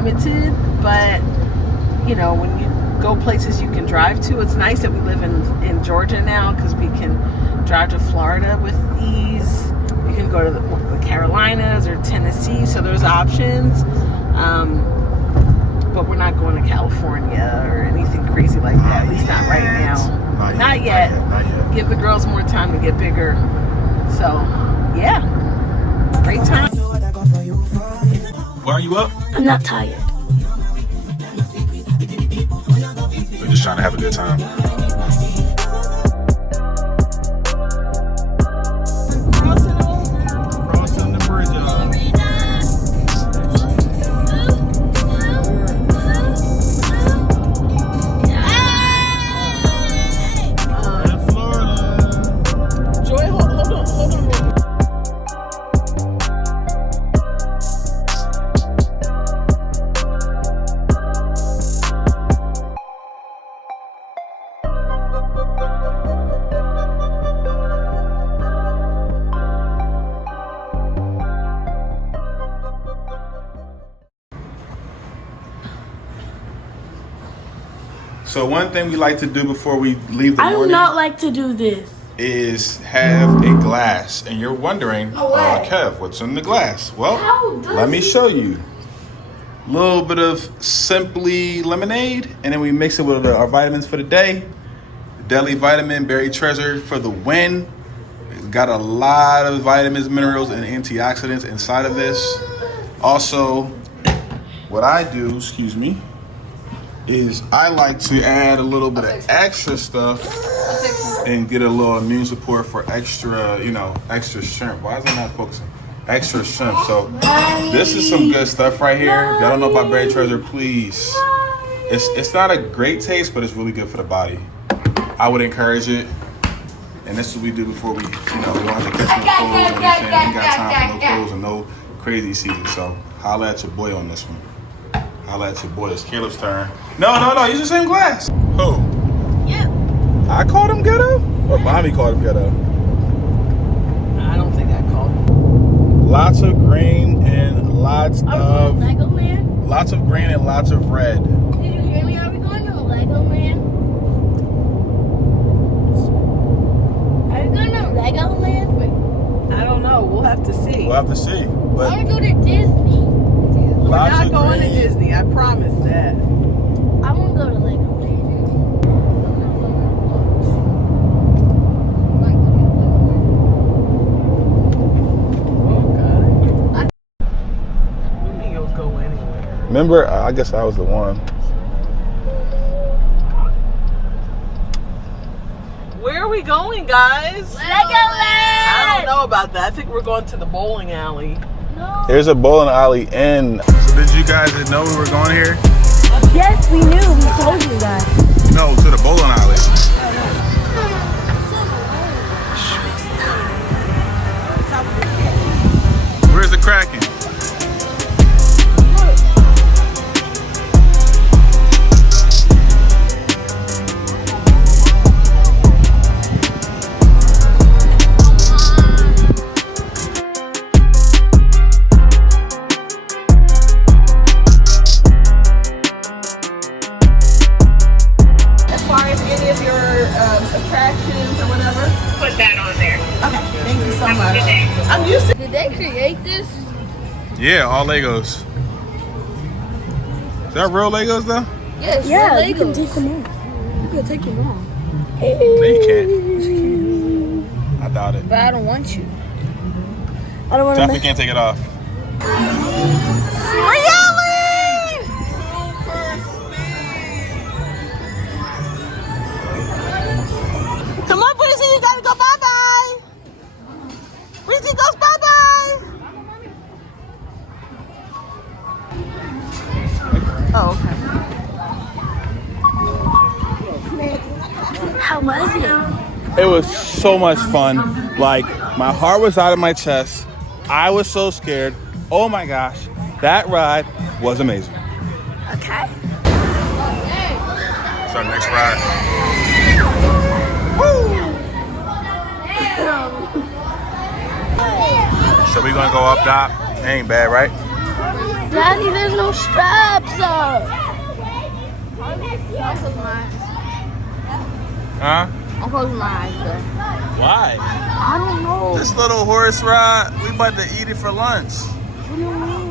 limited, but you know, when you go places you can drive to, it's nice that we live in Georgia now because we can drive to Florida with ease. You can go to the Carolinas or Tennessee, so there's options. But we're not going to California or anything crazy like that. At least not right now. Not yet. Give the girls more time to get bigger. So, yeah. Great time. Why are you up? I'm not tired. We're just trying to have a good time. Crossing the bridge, y'all. In Florida. Joy, hold on real quick. So one thing we like to do before we leave the I do morning not like to do this. is have a glass. And you're wondering, Kev, what's in the glass? Well, let me show you. A little bit of Simply lemonade, and then we mix it with our vitamins for the day. Daily vitamin, berry treasure for the win. It's got a lot of vitamins, minerals, and antioxidants inside of this. Also, what I do, is I like to add a little bit of extra stuff and get a little immune support for extra, extra strength. Why is it not focusing? Extra strength. So this is some good stuff right here. If y'all don't know about berry treasure, please. It's not a great taste, but it's really good for the body. I would encourage it. And this is what we do before we, we don't have to catch no colds or anything. We ain't got time for no colds and no crazy season. So holla at your boy on this one. Holla at your boy. It's Caleb's turn. No. Use the same glass. Who? Yeah. I called him ghetto? Or Mommy called him ghetto? I don't think I called him. Lots of green and lots of Legoland? lots of green and lots of red. Did you hear me? Are we going to Legoland? Are we going to Legoland? I don't know. We'll have to see. We'll have to see. I But want to go to Disney. We're lots not of going green. to Disney. I promise that. I want to go to Legoland. Flamingos go anywhere. Remember, I guess I was the one. Where are we going, guys? Legoland! I don't know about that. I think we're going to the bowling alley. No. There's a bowling alley in. So did you guys know we were going here? Yes, we knew. We told you that. No, to the bowling alley. Where's the Kraken? As far as any of your attractions or whatever? Put that on there. Okay, thank you so much. Good day. I'm used to Did they create this? Yeah, all Legos. Is that real Legos though? Yes. Yeah, you can take them off. You can take them off. No, you can't. I doubt it. But I don't want you. I don't want to Definitely can't take it off. Come on, Breezy, you gotta go bye-bye. Breezy goes bye-bye. Oh, okay. How was it? It was so much fun. Like, my heart was out of my chest. I was so scared. Oh my gosh. That ride was amazing. Okay. It's our next ride. So we're gonna go up top. Ain't bad, right? Daddy, there's no straps. Huh? I'm closing my eyes though. Why? I don't know. This little horse ride, we about to eat it for lunch. What do you mean?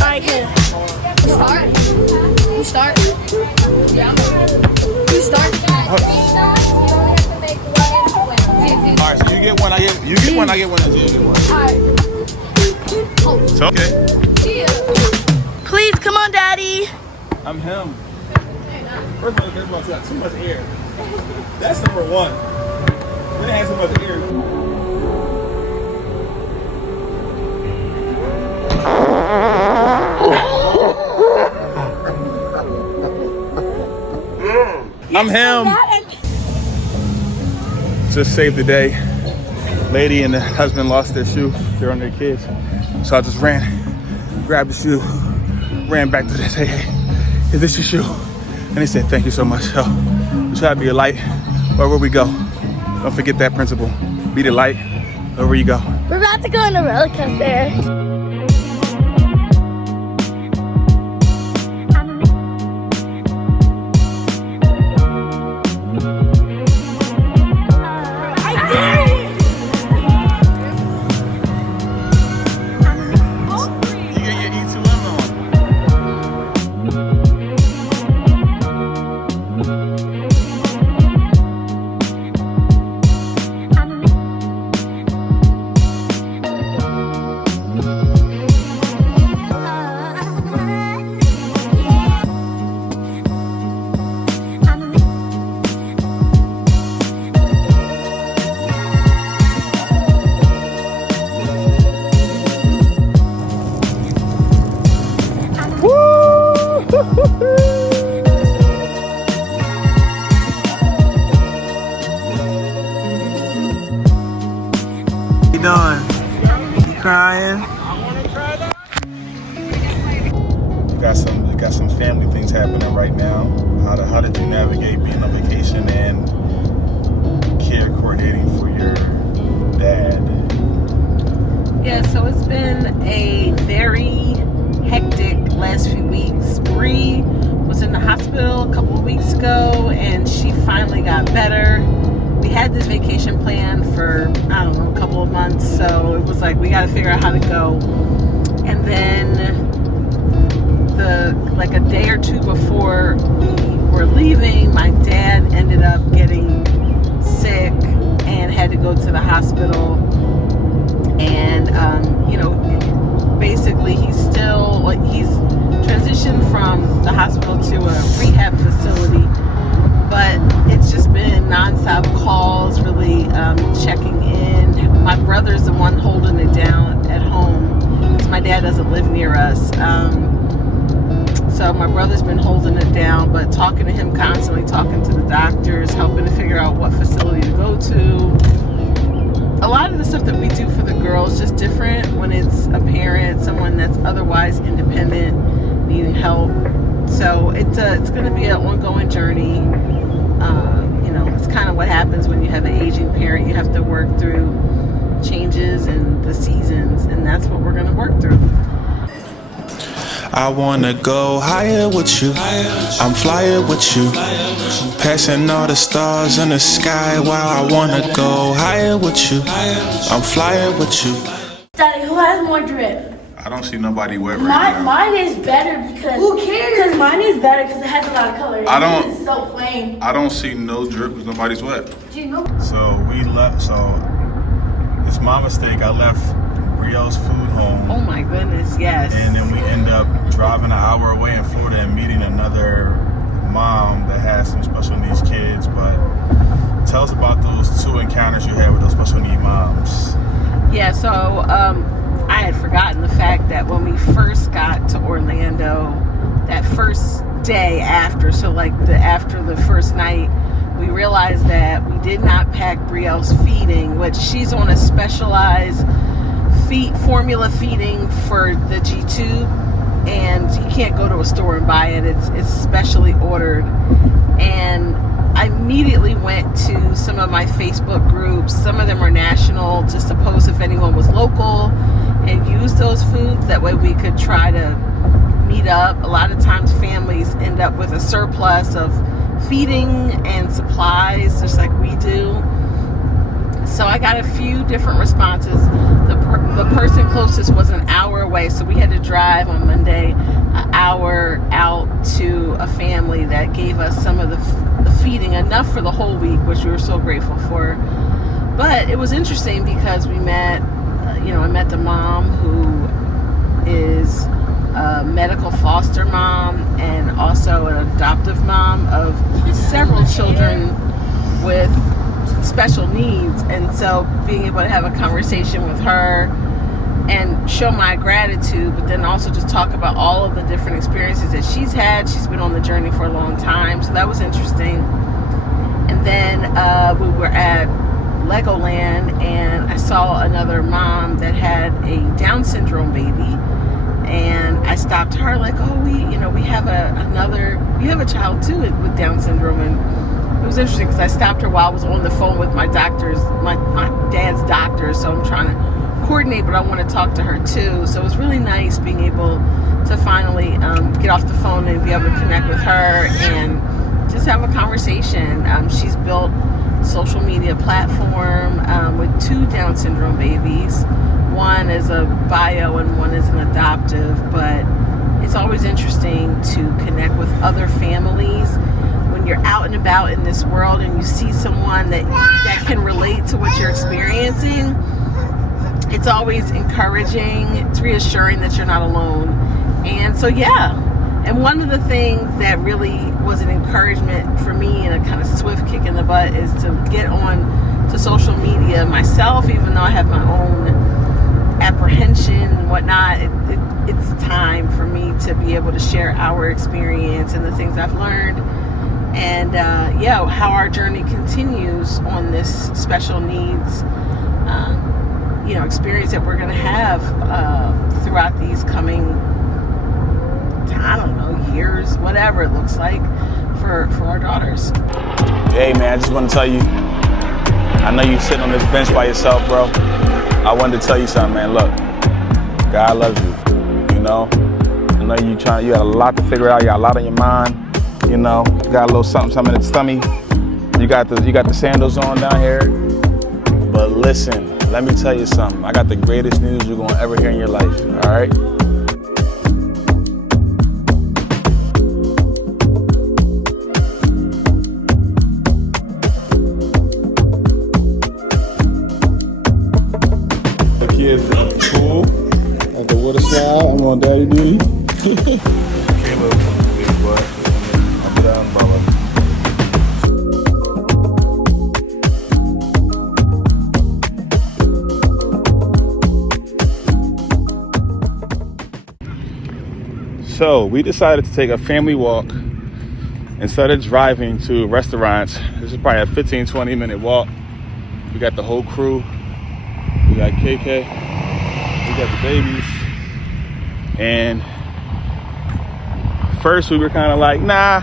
Alright, kid. You start? Yeah, you start? All right, so you get one, I get one, and you get one. It's okay. Please, come on, Daddy. I'm him. First of all, got too much air. That's number one. When it has too much air. I'm him. Just saved the day. Lady and the husband lost their shoe. They're on their kids. So I just ran, grabbed the shoe, ran back to them and say, hey, is this your shoe? And they said, thank you so much. So we try to be a light wherever we go. Don't forget that principle. Be the light wherever you go. We're about to go on a roller coaster. What you doing? You crying? We got some family things happening right now. How did you navigate being on vacation and care coordinating for your dad? Yeah, so it's been a very hectic last few weeks. Bree was in the hospital a couple of weeks ago and she finally got better. We had this vacation planned for, I don't know, a couple of months, so it was like we got to figure out how to go. And then like a day or two before we were leaving, my dad ended up getting sick and had to go to the hospital. And basically he's transitioned from the hospital to a rehab facility, but it's just been nonstop calls, really checking in. My brother's the one holding it down at home because my dad doesn't live near us. So my brother's been holding it down, but talking to him constantly, talking to the doctors, helping to figure out what facility to go to. A lot of the stuff that we do for the girls is just different when it's a parent, someone that's otherwise independent, needing help. So it's going to be an ongoing journey. It's kind of what happens when you have an aging parent. You have to work through changes and the seasons, and that's what we're going to work through. I wanna go higher with you, I'm flyer with you, passing all the stars in the sky. Wow, I wanna go higher with you, I'm flyer with you. Daddy, who has more drip? I don't see nobody wet right now. Mine is better because... Who cares? Because mine is better because it has a lot of color. It's so plain. I don't see no drip because nobody's wet. Do you know? So we left. So it's my mistake. I left Brielle's food home. Oh my goodness, yes. And then we end up driving an hour away in Florida and meeting another mom that has some special needs kids. But tell us about those two encounters you had with those special need moms. Yeah, so I had forgotten the fact that when we first got to Orlando, that first day after, so like after the first night, we realized that we did not pack Brielle's feeding, which she's on a specialized formula feeding for the G-tube, and you can't go to a store and buy it. It's specially ordered. And I immediately went to some of my Facebook groups. Some of them are national, just to post if anyone was local, and use those foods. That way we could try to meet up. A lot of times families end up with a surplus of feeding and supplies, just like we do. So I got a few different responses. The person closest was an hour away, so we had to drive on Monday an hour out to a family that gave us some of the feeding, enough for the whole week, which we were so grateful for. But it was interesting because we met, I met the mom who is a medical foster mom and also an adoptive mom of several children with special needs. And so being able to have a conversation with her and show my gratitude, but then also just talk about all of the different experiences that she's had. She's been on the journey for a long time, so that was interesting. And then we were at Legoland, and I saw another mom that had a Down syndrome baby, and I stopped her like, oh, we have a child too with Down syndrome. And it was interesting because I stopped her while I was on the phone with my doctors, my dad's doctor, so I'm trying to coordinate, but I want to talk to her too. So it was really nice being able to finally get off the phone and be able to connect with her and just have a conversation. She's built a social media platform with 2 Down syndrome babies. One is a bio and one is an adoptive, but it's always interesting to connect with other families when you're out and about in this world and you see someone that can relate to what you're experiencing. It's always encouraging. It's reassuring that you're not alone. And so, and one of the things that really was an encouragement for me and a kind of swift kick in the butt is to get on to social media myself, even though I have my own apprehension and whatnot. It's time for me to be able to share our experience and the things I've learned, and how our journey continues on this special needs experience that we're going to have throughout these coming, years, whatever it looks like for our daughters. Hey man, I just want to tell you, I know you're sitting on this bench by yourself, bro. I wanted to tell you something, man. Look, God loves you, I know you got a lot to figure out, you got a lot on your mind, you got a little something in the stomach. You got the sandals on down here. But listen, let me tell you something. I got the greatest news you're gonna ever hear in your life, all right? The kids are cool at the water slide. I'm on daddy duty. Caleb, big butt. I'm down, Bubba. So we decided to take a family walk instead of driving to restaurants. This is probably a 15-20 minute walk. We got the whole crew. We got KK. We got the babies. And first we were kind of like, nah,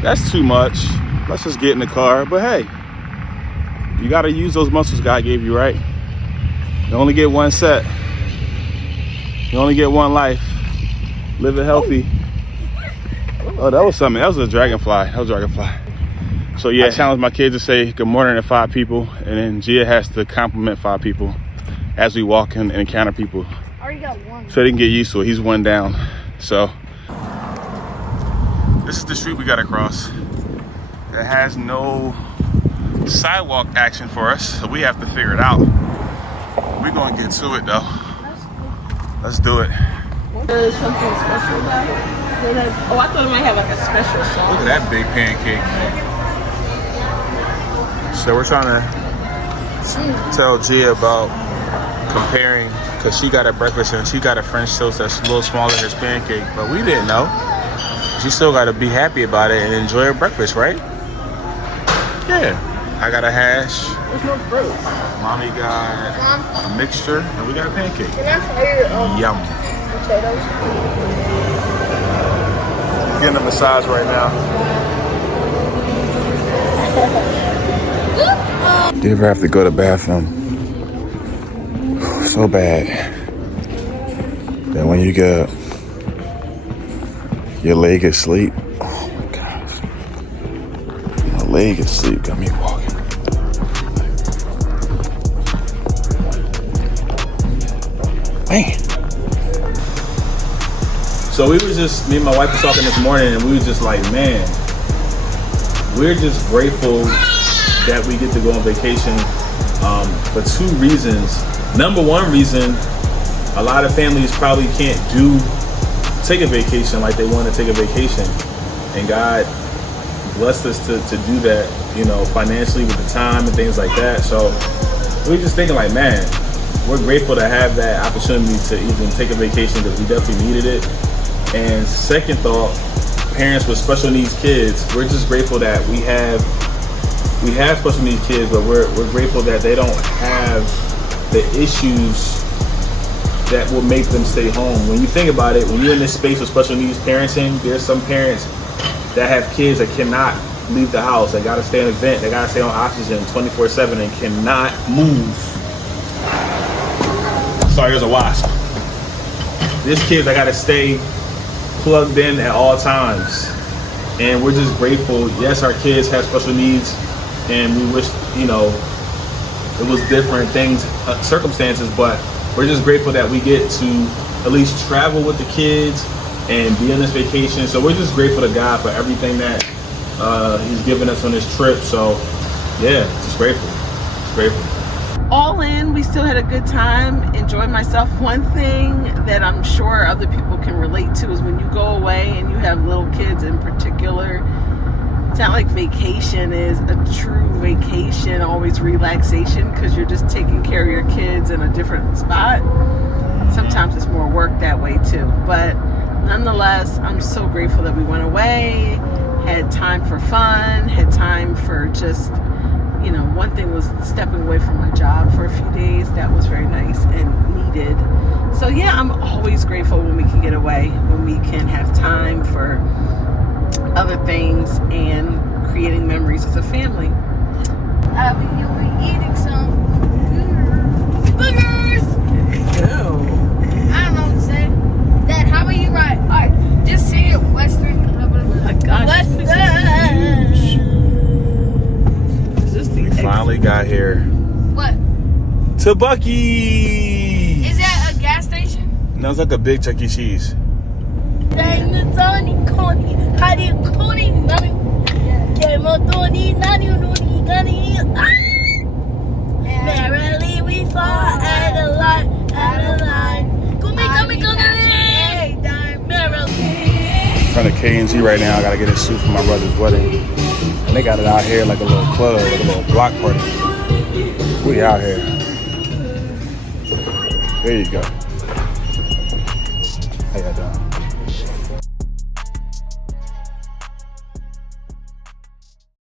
that's too much. Let's just get in the car. But hey, you got to use those muscles God gave you, right? You only get one set. You only get one life. Live it healthy. Oh, that was something. That was a dragonfly. So yeah, I challenged my kids to say good morning to 5 people, and then Gia has to compliment 5 people as we walk and encounter people. I already got one. So they can get used to it. He's one down. So this is the street we got to cross. It has no sidewalk action for us, so we have to figure it out. We're gonna get to it though. Let's do it. There's something special about it. I thought it might have like a special song. Look at that big pancake. So we're trying to tell Gia about comparing, because she got a breakfast and she got a French toast that's a little smaller than his pancake, but we didn't know. She still got to be happy about it and enjoy her breakfast, right? Yeah. I got a hash. There's no fruit. Mommy got a mixture, and we got a pancake. And that's fire Yum. potatoes. Getting a massage right now. Do you ever have to go to the bathroom so bad that when you get up, your leg is asleep? Oh my gosh. My leg is asleep, got me walking. Man. So me and my wife were talking this morning, and we were just like, man, we're just grateful that we get to go on vacation for two reasons. Number one reason, a lot of families probably can't take a vacation like they want to take a vacation. And God blessed us to do that, you know, financially with the time and things like that. So we're just thinking like, man, we're grateful to have that opportunity to even take a vacation because we definitely needed it. And second thought, parents with special needs kids, we're just grateful that we have special needs kids, but we're grateful that they don't have the issues that will make them stay home. When you think about it, when you're in this space of special needs parenting, there's some parents that have kids that cannot leave the house. They gotta stay in a vent, they gotta stay on oxygen 24/7 and cannot move. Sorry, there's a wasp. There's kids that gotta stay plugged in at all times. And we're just grateful. Yes, our kids have special needs, and we wish, you know, it was different things, circumstances, but we're just grateful that we get to at least travel with the kids and be on this vacation. So we're just grateful to God for everything that He's given us on this trip. So yeah, just grateful. Just grateful. All in, we still had a good time, enjoyed myself. One thing that I'm sure other people can relate to is when you go away and you have little kids in particular, it's not like vacation is a true vacation, always relaxation, because you're just taking care of your kids in a different spot. Sometimes it's more work that way too. But nonetheless, I'm so grateful that we went away, had time for fun, had time for just, you know, one thing was stepping away from my job for a few days. That was very nice and needed. So yeah, I'm always grateful when we can get away, when we can have time for other things and creating memories as a family. You'll be eating some boogers. Ew. I don't know what to say. Dad, how about you write? Alright, just sing it Western. Oh my gosh. We finally got here. What? To Buc-ee's. Is that a gas station? No, it's like a big Chuck E. Cheese. Merrily we fall at a line, In front of K&G right now. I gotta get a suit for my brother's wedding. And they got it out here like a little club, like a little block party. We out here. There you go.